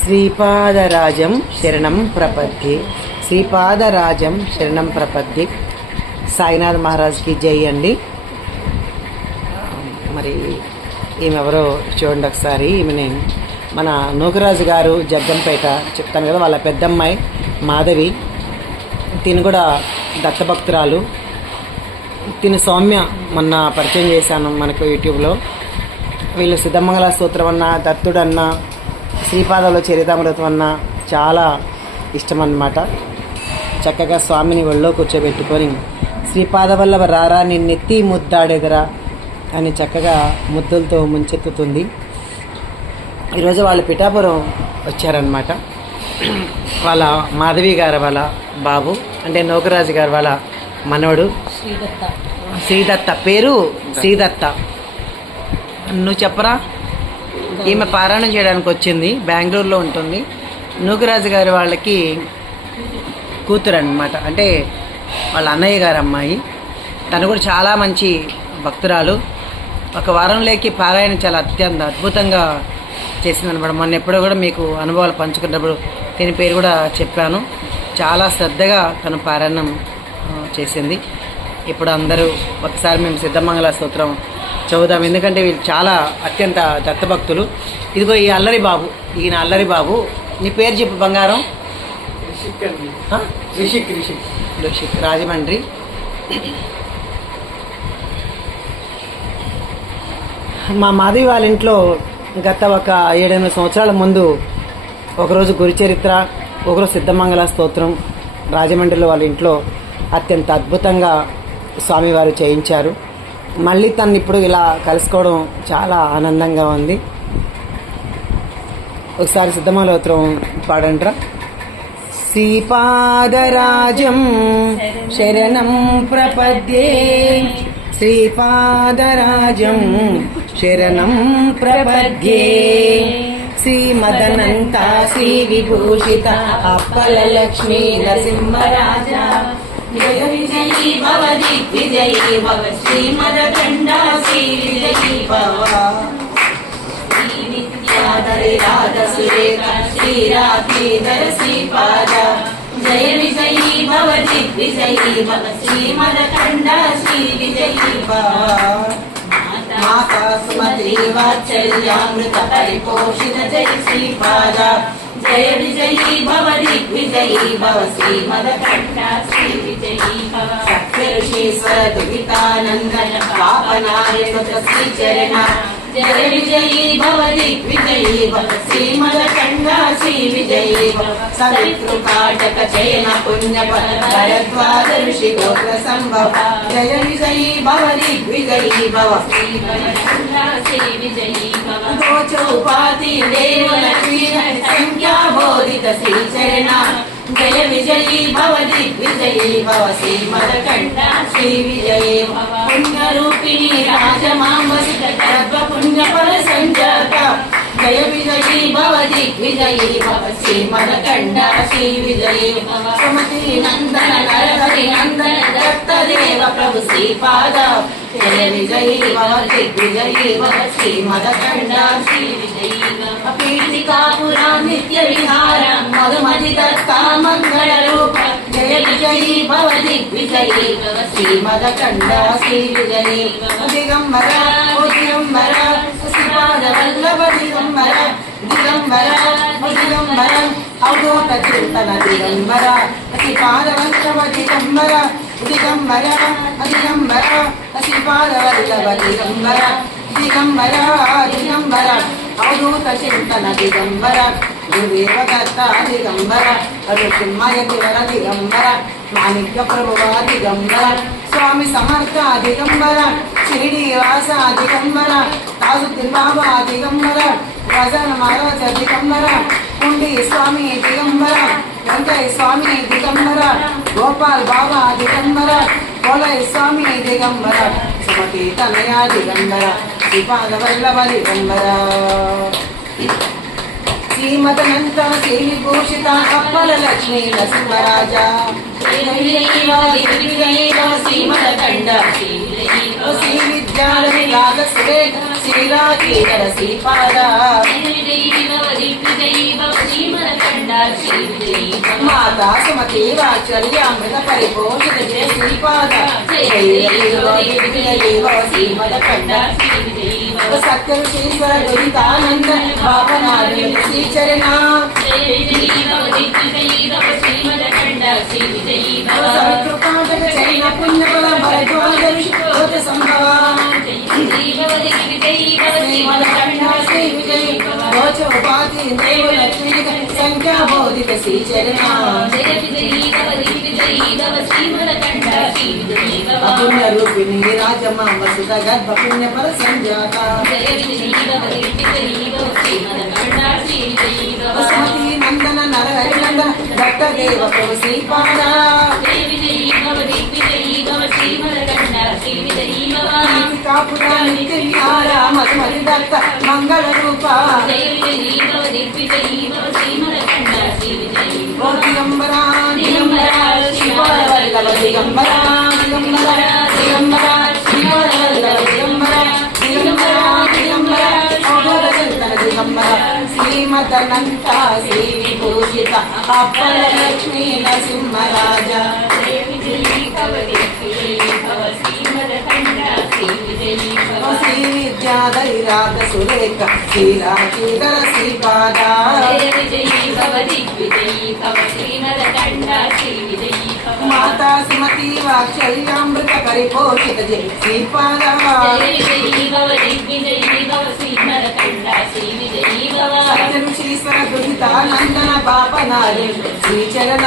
శ్రీపాదరాజం శరణం ప్రపద్యే. శ్రీపాదరాజం శరణం ప్రపద్యే. సాయినాథ్ మహారాజ్కి జై అండి. మరి ఈమెవరో చూడండి ఒకసారి. ఈమెని మన నూకరాజు గారు జగ్గంపేట చెప్తాను కదా, వాళ్ళ పెద్దమ్మాయి మాధవి. తిను కూడా దత్తభక్తురాలు. తిను సౌమ్య మొన్న పరిచయం చేశాను మనకు యూట్యూబ్లో. వీళ్ళు సిద్ధమంగళ స్తోత్రం అన్న, దత్తుడన్న, శ్రీపాదంలో చరితామృతం అన్న చాలా ఇష్టం అన్నమాట. చక్కగా స్వామిని ఒళ్ళో కూర్చోబెట్టుకొని శ్రీపాద వల్ల రారా నిన్నెత్తి ముద్దాడెదరా అని చక్కగా ముద్దులతో ముంచెత్తుతుంది. ఈరోజు వాళ్ళు పిఠాపురం వచ్చారనమాట. వాళ్ళ మాధవి గారు వాళ్ళ బాబు, అంటే నూకరాజు గారు వాళ్ళ మనవడు శ్రీదత్త. పేరు శ్రీదత్త. నువ్వు చెప్పరా? ఈమె పారాయణం చేయడానికి వచ్చింది, బెంగళూరులో ఉంటుంది. నూకరాజు గారి వాళ్ళకి కూతురు అన్నమాట, అంటే వాళ్ళ అన్నయ్య గారు అమ్మాయి. తను కూడా చాలా మంచి భక్తురాలు. ఒక వారంలోకి పారాయణం చాలా అత్యంత అద్భుతంగా చేసింది అనమాట. మొన్న ఎప్పుడో కూడా మీకు అనుభవాలు పంచుకున్నప్పుడు దీని పేరు కూడా చెప్పాను. చాలా శ్రద్ధగా తను పారాయణం చేసింది. ఇప్పుడు అందరూ ఒకసారి మేము సిద్ధమంగళ స్తోత్రం చదువుదాం, ఎందుకంటే వీళ్ళు చాలా అత్యంత దత్తభక్తులు. ఇదిగో ఈ అల్లరి బాబు, ఈయన అల్లరి బాబు. నీ పేరు చెప్పు బంగారం. రిషిక్ రాజమండ్రి. మా మాధవి వాళ్ళ ఇంట్లో గత ఒక 7-8 సంవత్సరాల ముందు ఒకరోజు గురుచరిత్ర, ఒకరోజు సిద్ధమంగళ స్తోత్రం రాజమండ్రిలో వాళ్ళ ఇంట్లో అత్యంత అద్భుతంగా స్వామివారు చేయించారు. మళ్ళీ తను ఇప్పుడు ఇలా కలుసుకోవడం చాలా ఆనందంగా ఉంది. ఒకసారి సిద్ధమంగళ స్తోత్రం పాడంట్రా. శ్రీపాదరాజం శరణం ప్రపద్యే. శ్రీపాదరాజం శరణం ప్రపద్యే. శ్రీమదనంత శ్రీ విభూషిత అప్పల లక్ష్మీ నరసింహరాజా జయ విజయీ భవ దిగ్విజయీ భవ శ్రీమదఖండ శ్రీ విజయీ భవ. శ్రీ విద్యాధరి రాధ సురేఖ శ్రీరాధీధర శ్రీపాద జయ విజయీ భవ దిగ్విజయీ భవ శ్రీమదఖండ శ్రీ విజయీ భవ. మాతా సుమతి వాత్సల్యామృత పరిపోషిత జయ శ్రీపాద జయ విజయీ భవ దిగ్విజయీ భవ శ్రీమదఖండ శ్రీ విజయీ భవ. సప్తఋషీశ్వర దుహితానందన పాపనాయక శ్రీచరణ జయ విజయీ భవ దిగ్విజయీ భవ శ్రీమదఖండ శ్రీ విజయీ భవ. సవితృకాటక చయన పుణ్య భరద్వాజ ఋషి గోత్ర సంభవ జయ విజయీ భవ దిగ్విజయీ భవ శ్రీమదఖండ శ్రీ విజయీ భవ. గోచౌపాతి దేవల సంఖ్యా బోధిత శ్రీచరణ జయ విజయీ భవ దిగ్విజయీ భవ శ్రీమదఖండ శ్రీ విజయీ భవ. పుణ్యరూపిణి రాజమాంబసిత సర్వ పుణ్య ఫల సంజాత జయ విజయీ భవ దిగ్విజయీ భవ శ్రీమదఖండ శ్రీ విజయీ భవ. సుమతి నందన నరహరి నందన దత్తదేవ ప్రభు శ్రీపాద జయ విజయీ భవ దిగ్విజయీ భవ శ్రీమదఖండ శ్రీ విజయీ భవ. పీఠికాపురా నిత్య విహార మధుమతి దత్త మంగళ రూప జయ విజయీ భవ దిగ్విజయీ భవ శ్రీమదఖండ శ్రీ విజయీ భవ. దిగంబర ఓ దిగంబర శ్రీపాద వల్లభ దిగంబర దిగంబర ఓ దిగంబర అవధూత చింతన దిగంబర శ్రీపాద వల్లభ దిగంబర దిగంబర దిగంబర శ్రీపాద వల్లభ దిగంబర దిగంబర దిగంబర అవధూత చింతన దిగంబర గురుదేవ దత్త దిగంబర ఋషిమయ దివర దిగంబర మాణిక్య ప్రభువ దిగంబర స్వామి సమర్థ దిగంబర శ్రీనివాస దిగంబర తాజుద్దీన్ బాబా దిగంబర గజన మహారాజ దిగంబర కుండి స్వామి దిగంబర వెంకయ్య స్వామి దిగంబర గోపాల్ బాబా దిగంబర కోలయ్య స్వామి దిగంబర సుమతి తనయ దిగంబర శ్రీపాద వల్లభ దిగంబర. శ్రీమదనంత శ్రీ విభూషిత అప్పల లక్ష్మీ నరసింహరాజా శ్రీమదఖండ శ్రీ విద్యాధరి రాధ సురేఖ శ్రీరాధీధర శ్రీపాద మాతా సుమతి వాత్సల్యామృత పరిపోషిత జయ శ్రీపాద శ్రీమదకండ సత్యం శ్రీశ్వర దురితానంద బాపనాడు శ్రీచరణ సవితృపాఠక చైన పుణ్యఫల భరద్వాజ సంభవ శ్రీ విజయ భోచోపాతి దేవలక్ష్మీ సంఖ్యాబోధిత శ్రీచరణ పుణ్యరూపిణి రాజమా వసుత గర్భ పుణ్యఫల సంజాత వసుమతి నందన నరహరి నందన దత్త దేవ శ్రీపాద కాపురా నిత్య విహార మధుమతి దత్త మంగళ రూప దిగంబరా దిగంబరా శివవల్లభ దిగంబరా దిగంబరా దిగంబరా శివవల్లభ దిగంబరా దిగంబరా దిగంబరా ఔషధచందన దిగంబరా శ్రీమదనంత శ్రీ విభూషిత అప్పల లక్ష్మీ నరసింహరాజ శ్రీ విద్యాధైరాధ సురేఖ శ్రీరాచీకర శ్రీపాద మాతా సుమతి వాత్సల్యామృత పరిపోషిత జయ శ్రీపాద సత్యం శ్రీశ్వర దురితానందన బాపనాడు శ్రీచరణ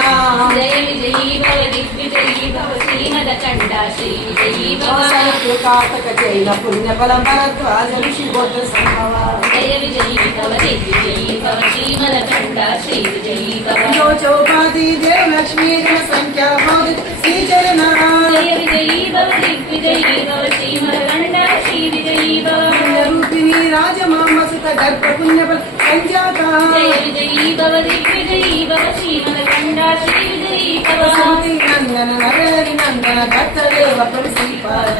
కాటక చైన పుణ్యఫల భరద్వాజ ఋషి గోత్ర సంభవ చౌపాది దేవలక్ష్మీ జన సంఖ్యా శ్రీచరణ రూపిణి రాజమామ సుత గర్భ పుణ్యఫల సంజాత నందన నరహరి నందన దత్త దేవ శ్రీపాద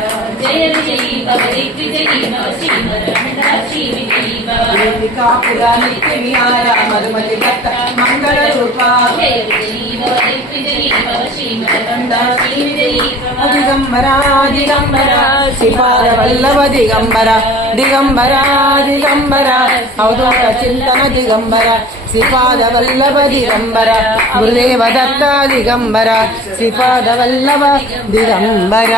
కాపురా నిత్య విహార మధుమతి దత్త మంగళ రూప దిగంబరా దిగంబరా శ్రీపాద వల్లభ దిగంబర దిగంబరా దిగంబర అవధూత చింతన దిగంబర శ్రీపాద వల్లభ దిగంబర గురుదేవ దత్త దిగంబర శ్రీపాద వల్లభ దిగంబర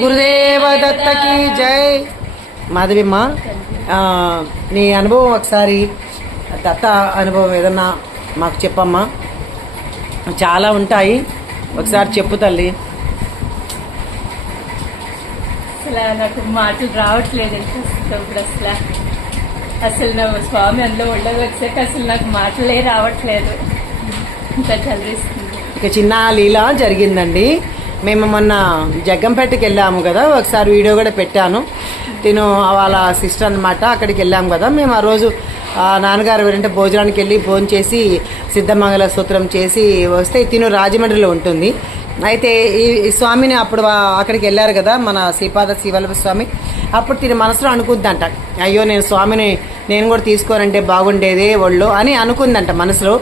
గురుదేవ దత్తకి జై. మాధవిమ్మ, నీ అనుభవం ఒకసారి దత్త అనుభవం ఏదన్నా మాకు చెప్పమ్మా. చాలా ఉంటాయి, ఒకసారి చెప్పు తల్లి. అసలు నాకు మాటలు రావట్లేదు ఇప్పుడు అసలు నా స్వామి అందులో ఉండదు వచ్చాక అసలు నాకు మాటలే రావట్లేదు, ఇంత చదివిస్తుంది. ఇక చిన్న లీల జరిగిందండి. మేము మొన్న జగ్గంపేటకి వెళ్ళాము కదా, ఒకసారి వీడియో కూడా పెట్టాను. తిను వాళ్ళ సిస్టర్ అనమాట, అక్కడికి వెళ్ళాము కదా. మేము ఆ రోజు నాన్నగారు ఎవరంటే భోజనానికి వెళ్ళి భోజనం చేసి సిద్ధమంగళ సూత్రం చేసి వస్తే తిను రాజమండ్రిలో ఉంటుంది. అయితే ఈ స్వామిని అప్పుడు అక్కడికి వెళ్ళారు కదా మన శ్రీపాద శ్రీవల్లభ స్వామి. అప్పుడు తిని మనసులో అనుకుందంట, అయ్యో నేను స్వామిని నేను కూడా తీసుకోనంటే బాగుండేదే ఒళ్ళు అని అనుకుందంట మనసులో.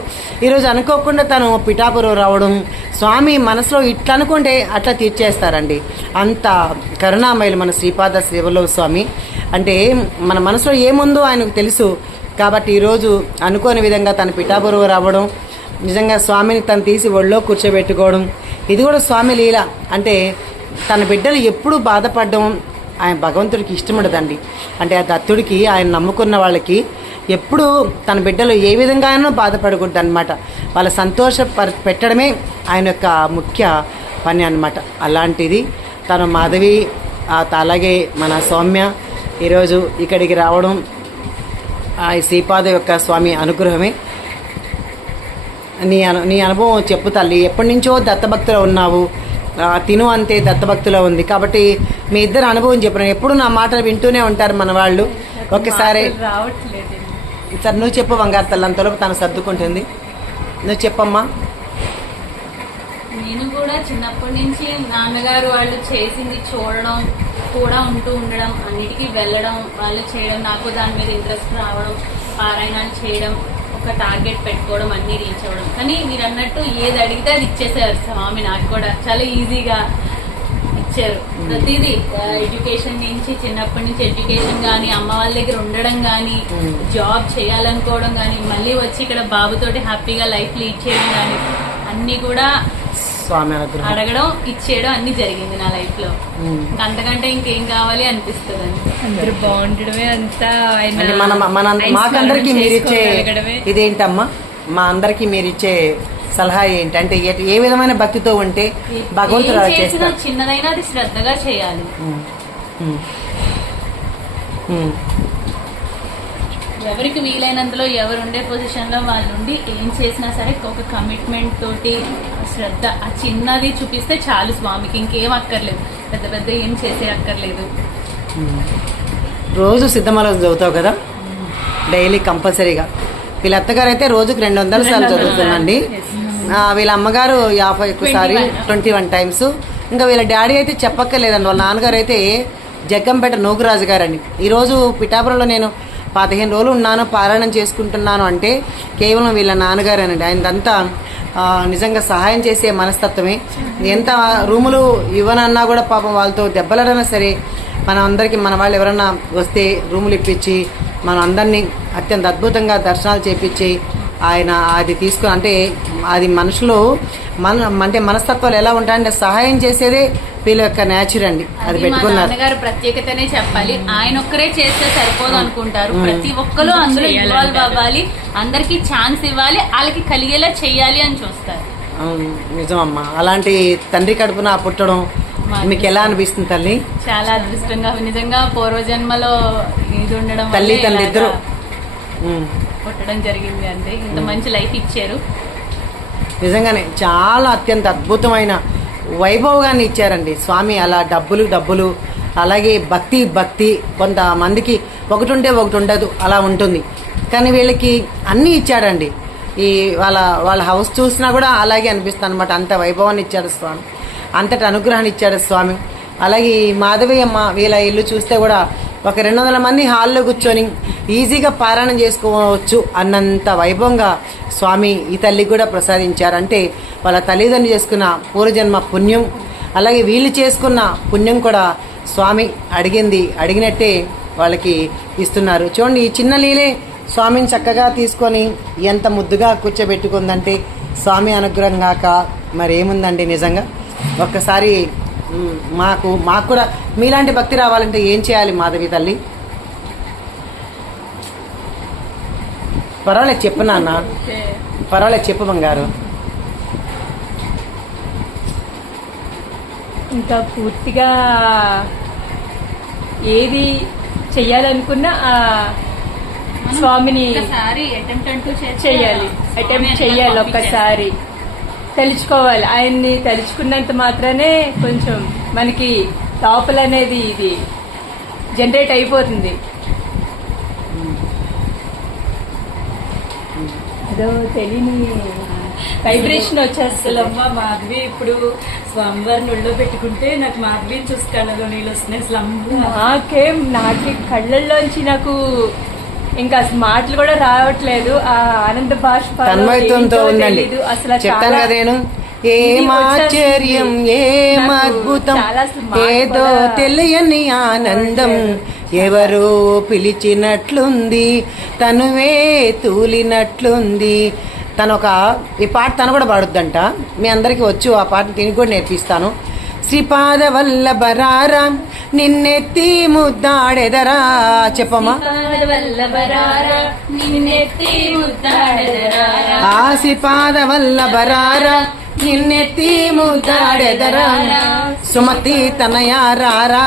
ఈరోజు అనుకోకుండా తను పిఠాపురం రావడం, స్వామి మనసులో ఇట్లా అనుకుంటే అట్లా తీర్చేస్తారండి. అంత కరుణామయులు మన శ్రీపాద శ్రీవల్లభ స్వామి. అంటే మన మనసులో ఏముందో ఆయనకు తెలుసు కాబట్టి ఈరోజు అనుకోని విధంగా తన పిఠాపురం రావడం, నిజంగా స్వామిని తను తీసి ఒళ్ళో కూర్చోబెట్టుకోవడం, ఇది కూడా స్వామి లీల. అంటే తన బిడ్డలు ఎప్పుడూ బాధపడడం ఆయన భగవంతుడికి ఇష్టం ఉండదండి. అంటే ఆ దత్తుడికి ఆయన నమ్ముకున్న వాళ్ళకి ఎప్పుడూ తన బిడ్డలు ఏ విధంగానూ బాధపడకూడదు అనమాట. వాళ్ళ సంతోష పెట్టడమే ఆయన యొక్క ముఖ్య పని అన్నమాట. అలాంటిది తను మాధవి, అలాగే మన సౌమ్య ఈరోజు ఇక్కడికి రావడం ఈ శ్రీపాద యొక్క స్వామి అనుగ్రహమే. నీ అనుభవం చెప్పు తల్లి. ఎప్పటి నుంచో దత్తభక్తిలో ఉన్నావు, తిను అంతే దత్తభక్తిలో ఉంది కాబట్టి మీ ఇద్దరు అనుభవం చెప్పిన ఎప్పుడు నా మాటలు వింటూనే ఉంటారు మన వాళ్ళు. ఒక్కసారి సార్ నువ్వు చెప్పు బంగారు తల్లి, అంతలోపు తను సర్దుకుంటుంది. నువ్వు చెప్పమ్మా. నేను కూడా చిన్నప్పటి నుంచి నాన్నగారు వాళ్ళు చేసింది చూడడం, కూడా ఉంటూ ఉండడం, అన్నిటికీ వెళ్ళడం, వాళ్ళు చేయడం, నాకు దాని మీద ఇంట్రెస్ట్ రావడం, పారాయణాలు చేయడం, ఒక ఒక టార్గెట్ పెట్టుకోవడం, అన్ని రీచ్ అవ్వడం. కానీ మీరు అన్నట్టు ఏది అడిగితే అది ఇచ్చేసారు స్వామి. నాకు కూడా చాలా ఈజీగా ఇచ్చారు ప్రతిదీ. ఎడ్యుకేషన్ నుంచి, చిన్నప్పటి నుంచి ఎడ్యుకేషన్ గానీ, అమ్మ వాళ్ళ దగ్గర ఉండడం గానీ, జాబ్ చేయాలనుకోవడం గానీ, మళ్ళీ వచ్చి ఇక్కడ బాబుతోటి హ్యాపీగా లైఫ్ లీడ్ చేయడం గానీ, అన్ని కూడా స్వామి అనుగ్రహం, అడగడం ఇచ్చేయడం అన్ని జరిగింది నా లైఫ్ లో. అంతకంటే ఇంకేం కావాలి అనిపిస్తుంది. అందరూ బాగుండడమే అంతా మాకందరికి మీరిచ్చే ఇదేంటమ్మా, మా అందరికి మీరిచ్చే సలహా ఏంటి అంటే ఏ విధమైన భక్తితో ఉంటే భగవంతుడు చేసిన చిన్నదైనా అది శ్రద్ధగా చేయాలి. ఎవరికి వీలైనంతలో ఎవరు ఉండే పొజిషన్ లో వాళ్ళు ఉండి ఏం చేసినా సరే ఒక కమిట్మెంట్ తోటి శ్రద్ధ, ఆ చిన్నది చూపిస్తే చాలు స్వామికి. ఇంకేం అక్కర్లేదు, పెద్ద పెద్ద ఏం చేసే అక్కర్లేదు. రోజు సిద్ధమాల చదువుతావు కదా డైలీ కంపల్సరీగా. వీళ్ళ అత్తగారు అయితే రోజుకి 200 సార్లు చదువుతుందండి. వీళ్ళ అమ్మగారు 50 సారి 21 టైమ్స్. ఇంకా వీళ్ళ డాడీ అయితే చెప్పక్కర్లేదండి. వాళ్ళ నాన్నగారు అయితే జగ్గంపేట నోగురాజు గారండి. ఈరోజు పిఠాపురంలో నేను 15 రోజులు ఉన్నాను, పారాయణం చేసుకుంటున్నాను అంటే కేవలం వీళ్ళ నాన్నగారేనండి. ఆయనదంతా నిజంగా సహాయం చేసే మనస్తత్వమే. ఎంత రూములు ఇవ్వనన్నా కూడా పాపం వాళ్ళతో దెబ్బలాడైనా సరే మన అందరికీ, మన వాళ్ళు ఎవరన్నా వస్తే రూములు ఇప్పించి మనం అందరినీ అత్యంత అద్భుతంగా దర్శనాలు చేపించి ఆయన అది తీసుకుని, అంటే అది మనుషులు అంటే మనస్తత్వాలు ఎలా ఉంటాయంటే సహాయం చేసేదే వీళ్ళ యొక్క నేచర్ అండి. అది పెట్టుకున్నారు. నాన్నగారు ప్రత్యేకతనే చెప్పాలి. ఆయన ఒక్కరే చేస్తే సరిపోదు అనుకుంటారు. ప్రతి ఒక్కరు అందులో ఇన్వాల్వ్ అవ్వాలి, అందరికి ఛాన్స్ ఇవ్వాలి, వాళ్ళకి కలిగేలా చెయ్యాలి అని చూస్తారు. నిజమమ్మా, అలాంటి తండ్రి కడుపున పుట్టడం మీకు ఎలా అనిపిస్తుంది తల్లి? చాలా అదృష్టంగా, నిజంగా పూర్వజన్మలో ఇది ఉండడం, తల్లి తండ్రి ఇద్దరు పుట్టడం జరిగింది. అంతే, ఇంత మంచి లైఫ్ ఇచ్చారు. నిజంగానే చాలా అత్యంత అద్భుతమైన వైభవంగాన్ని ఇచ్చారండి స్వామి. అలా డబ్బులు అలాగే భక్తి కొంతమందికి ఒకటి ఉంటే ఒకటి ఉండదు, అలా ఉంటుంది. కానీ వీళ్ళకి అన్నీ ఇచ్చాడండి. ఈ వాళ్ళ హౌస్ చూసినా కూడా అలాగే అనిపిస్తుంది అనమాట. అంత వైభవాన్ని ఇచ్చాడు స్వామి, అంతటి అనుగ్రహాన్ని ఇచ్చాడు స్వామి. అలాగే ఈ మాధవి అమ్మ వీళ్ళ ఇల్లు చూస్తే కూడా ఒక 200 మంది హాల్లో కూర్చొని ఈజీగా పారాయణం చేసుకోవచ్చు అన్నంత వైభవంగా స్వామి ఈ తల్లికి కూడా ప్రసాదించారు. అంటే వాళ్ళ తల్లిదండ్రులు చేసుకున్న పూర్వజన్మ పుణ్యం, అలాగే వీళ్ళు చేసుకున్న పుణ్యం కూడా స్వామి అడిగినట్టే వాళ్ళకి ఇస్తున్నారు. చూడండి, ఈ చిన్న లీలే స్వామిని చక్కగా తీసుకొని ఎంత ముద్దుగా కూర్చోబెట్టుకుందంటే స్వామి అనుగ్రహం కాక మరేముందండి. నిజంగా ఒక్కసారి మాకు కూడా మీలాంటి భక్తి రావాలంటే ఏం చేయాలి మాధవి తల్లి? పర్వాలేదు చెప్పు నాన్న, పర్వాలేదు చెప్పు బంగారు. ఇంకా పూర్తిగా ఏది చెయ్యాలనుకున్నా స్వామిని అటెంప్ట్ చేయాలి. ఒక్కసారి తెలుసుకోవాలి. ఆయన్ని తెలుసుకున్నంత మాత్రానే కొంచెం మనకి లోపల అనేది ఇది జనరేట్ అయిపోతుంది. అదో తెలియని వైబ్రేషన్ వచ్చేస్తుంది. మాధవి ఇప్పుడు స్వామివారిని ఒళ్ళో పెట్టుకుంటే నాకు మాధవి చూసి కళ్ళలో నీళ్ళు వస్తున్నాయి. అసలు నాకే కళ్ళల్లోంచి నాకు ఇంకా మాటలు కూడా రావట్లేదు. ఆ ఆనంద తన్మయత్వంతో ఉందండి. అసలు చెప్తాను కదా నేను, ఏమాశ్చర్యం ఏమద్భుతం, ఏదో తెలియని ఆనందం, ఎవరో పిలిచినట్లుంది, తనువే తూలినట్లుంది. ఈ పాట తను కూడా పాడుద్దంట. మీ అందరికి వచ్చు ఆ పాట, దీనికి కూడా నేర్పిస్తాను. శ్రీపాద వల్లభరారా నిన్నెత్తి ముద్దాడెదరా. చెప్పమ్మా. ఆ శ్రీపాద వల్లభరారా నిన్నెత్తి ముద్దాడెదరా, సుమతి తనయారారా,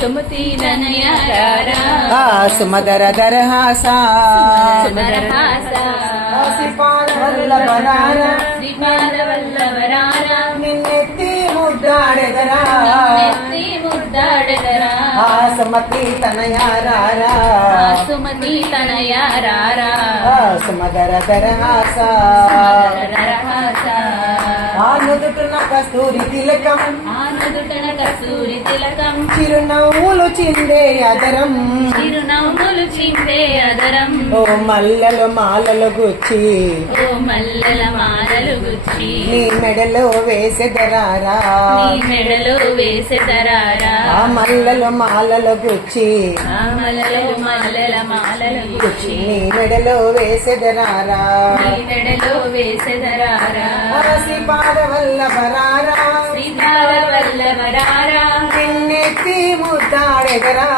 సుమతి తనయారారా, సుమధర దరహాసా, శ్రీపాద వల్లభరారా నిన్నెత్తి ముద్దాడెదరా, సుమతి తనయారారా, సుమతి తనయారారా, సుమధర దరహాసా. ఆ నుదుటున కస్తూరి తిలకం ఆ నుదుటన కస్తూరి తిలకం చిరునవ్వులు చిందే అదరం చిరునవ్వులు చిందే అదరం ఓ మల్లెలు మాలలు గుచ్చి ఓ మల్లెల మాలలు గుచ్చి నీ మెడలో వేసెదరారా నీ మెడలో వేసెదరారా ఆ మల్లెలు మాలలు గుచ్చి ఆ మల్లెల మాలలు గుచ్చి నీ మెడలో వేసెదరారా నీ మెడలో వేసెదరారా శ్రీపాద వల్లభరారా శ్రీపాద వల్లభరారా నిన్నెత్తి ముద్దాడెదరా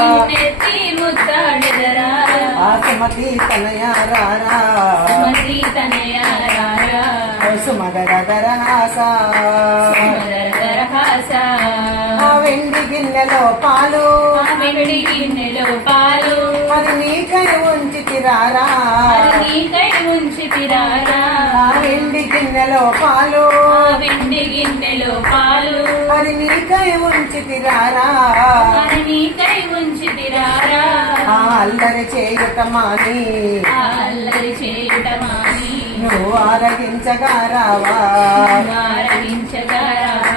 నిన్నెత్తి ముద్దాడెదరా ఆసమతి తనయారారా సుమతి తనయారారా సుమగరహాస సుమదరహాస ఆ వెండి గిన్నెలో పాలు ఆ వెండి గిన్నెలో పాలు అది నీకై ఉంచితిరారా అది నీకై ఉంచితిరారా ఆ వెండి గిన్నెలో పాలు ఆ వెండి గిన్నెలో పాలు అది నీకై ఉంచితిరారా అది నీకై ఉంచితిరారా ఆ అల్లరి చేయుట మాని ఆ అల్లరి చేయుట మాని నువ్వు ఆరగించగా రావా ఆరగించగారావా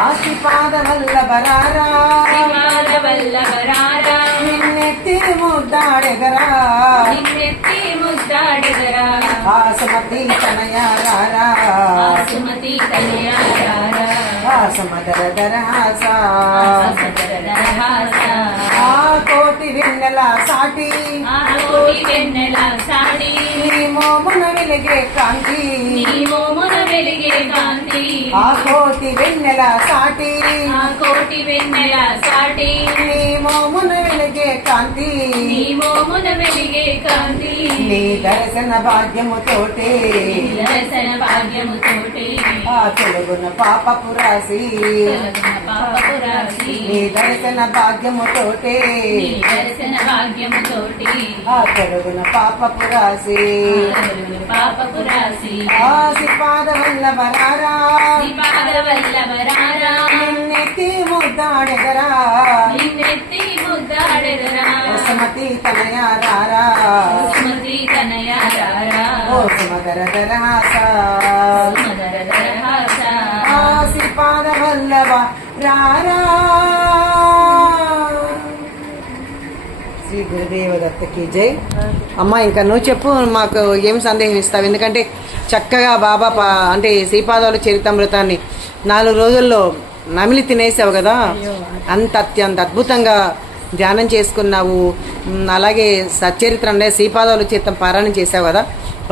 ఆశిపాద వల్లభరారా శ్రీపాద వల్లభరారా నిన్నెత్తి ముద్దాడెదరా నిన్నెత్తి ముద్దాడెదరా ఆసమతి తనయారారా సుమతి తనయారారా ఆసమదరహాస సదరహాస ఆ కోటి వెన్నెల సాటి ఆ కోటి వెన్నెల సాడి నీ మోమున వెలిగే కాంతి నీ మోమున వెలిగే కాంతి ఆ కోటి వెన్నెల సాటి ఆ కోటి వెన్నెల సాటి నీ మోమున వెలిగే కాంతి నీ మోమున వెలిగే కాంతి నీ దర్శన భాగ్యముతోటే దర్శన భాగ్యముతోటి ఆ తెలుగున పాపపు రాసి పాపపు రాసి నీ దర్శన భాగ్యముతోటే నీ దర్శన భాగ్యముతోటి ఆ తెలుగున పాపపు రాసి పాపపు రాసి ఆ శ్రీపాద వల్లభరారా శ్రీపాద వల్లభరారా నిన్నెత్తి ముద్దాడెదరా నిన్నెత్తి ముద్దాడెదరా సుమతి తనయారారా సుమతి తనయారారా ఓ సుమదరహాస సుమదరహాస ఆ శ్రీపాద వల్లభ రారా శ్రీ గురుదేవ దత్తకి జై. అమ్మ ఇంకా నువ్వు చెప్పు, మాకు ఏం సందేహం ఇస్తావు? ఎందుకంటే చక్కగా బాబా అంటే శ్రీపాదాలు చరితామృతాన్ని 4 రోజుల్లో నమిలి తినేసావు కదా, అత్యంత అద్భుతంగా ధ్యానం చేసుకున్నావు. అలాగే సచ్చరిత్ర అంటే శ్రీపాదాలు చరితం పారాయణం చేసావు కదా,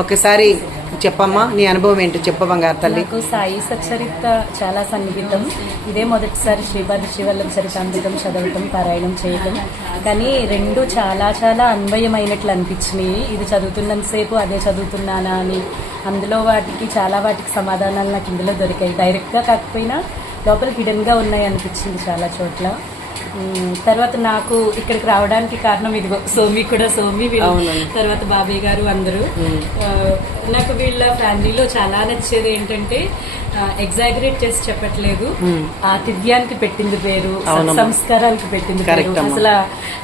ఒకసారి చెప్పమ్మా నీ అనుభవం ఏంటో చెప్ప బంగారు తల్లి. నాకు సాయి సచ్చరిత్ర చాలా సన్నిహితం. ఇదే మొదటిసారి శ్రీపాద శ్రీవల్లభ చరితామృతం చదవటం, పారాయణం చేయటం. కానీ రెండు చాలా చాలా అన్వయమైనట్లు అనిపించినాయి. ఇది చదువుతున్నంతసేపు అదే చదువుతున్నానా అని. అందులో చాలా వాటికి సమాధానాలు నాకు ఇందులో దొరికాయి. డైరెక్ట్గా కాకపోయినా లోపల హిడెన్గా ఉన్నాయి అనిపించింది చాలా చోట్ల. తర్వాత నాకు ఇక్కడికి రావడానికి కారణం ఇదిగో సోమి కూడా, సోమి తర్వాత బాబాయ్ గారు అందరూ. నాకు వీళ్ళ ఫ్యామిలీలో చాలా నచ్చేది ఏంటంటే ఎగ్జాగరేట్ చేసి చెప్పట్లేదు, ఆతిథ్యానికి పెట్టింది పేరు, సంస్కారానికి పెట్టింది పేరు. అసలు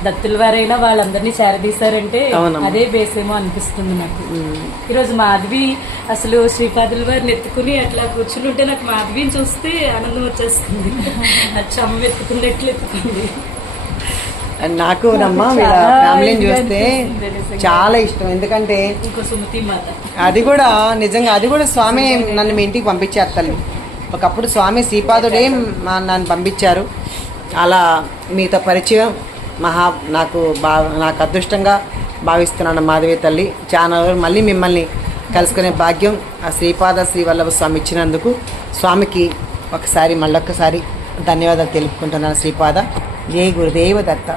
దత్తుల వారైనా వాళ్ళందరినీ చేరదీశారంటే అదే బేసేమో అనిపిస్తుంది నాకు. ఈరోజు మాధవి అసలు శ్రీపాదుల వారిని ఎత్తుకుని అట్లా కూర్చుని ఉంటే నాకు మాధవిని చూస్తే ఆనందం వచ్చేస్తుంది. చమ్మ ఎత్తుకున్నట్లు ఎత్తుకుంది. నాకు నమ్మ వీళ్ళ ఫ్యామిలీని చూస్తే చాలా ఇష్టం. ఎందుకంటే ఇంకో సుమతి మాత అది కూడా నిజంగా, అది కూడా స్వామి నన్ను మీ ఇంటికి పంపించారు తల్లి. ఒకప్పుడు స్వామి శ్రీపాదుడే నన్ను పంపించారు. అలా మీతో పరిచయం నాకు అదృష్టంగా భావిస్తున్నాను మాధవి తల్లి. చాలా మళ్ళీ మిమ్మల్ని కలుసుకునే భాగ్యం ఆ శ్రీపాద శ్రీవల్లభ స్వామి ఇచ్చినందుకు స్వామికి మళ్ళొక్కసారి ధన్యవాదాలు తెలుపుకుంటున్నాను. శ్రీపాద జై గురుదేవ దత్త.